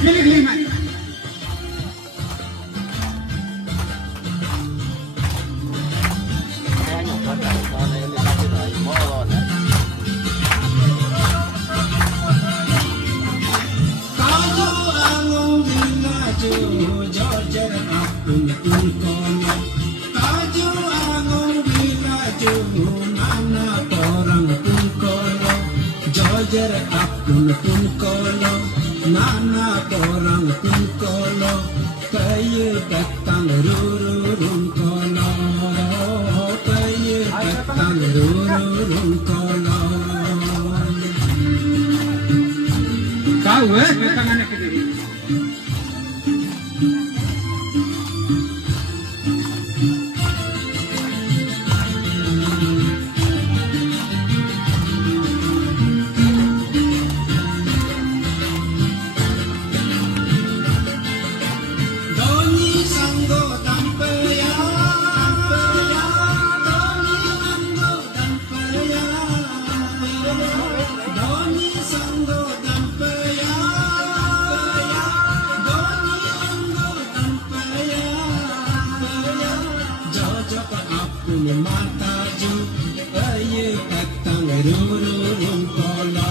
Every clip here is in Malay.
Pilih lima. Akun pun kolo, nana orang pun kolo, kayu datang rurung kolo, kayu datang rurung kolo. Tahu datang anak kediri. Mata ju, aye patang rurung kolo,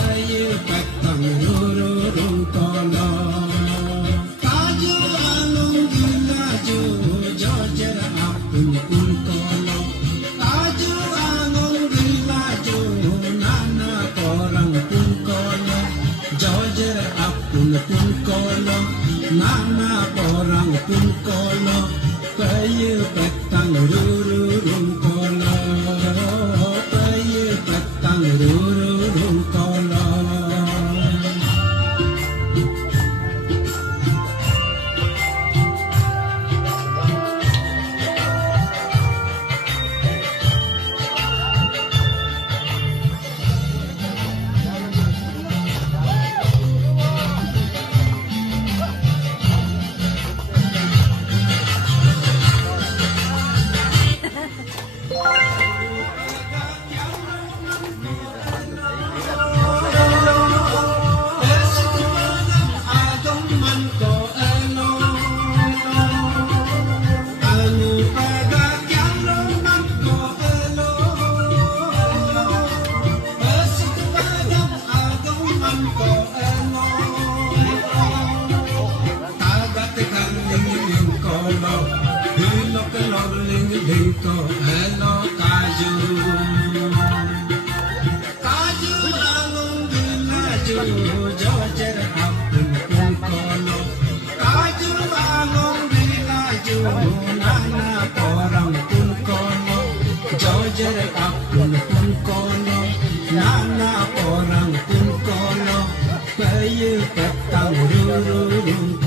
aye patang rurung kolo. Kaju alung gila ju, jojer akun pun kolo. Kaju alung gila ju, nana orang pun kolo. Jojer akun pun kolo, nana orang pun kolo. Kayu petang rurung kolo, kayu petang rurung kolo. Nana orang pun kono, kayu petang rurung.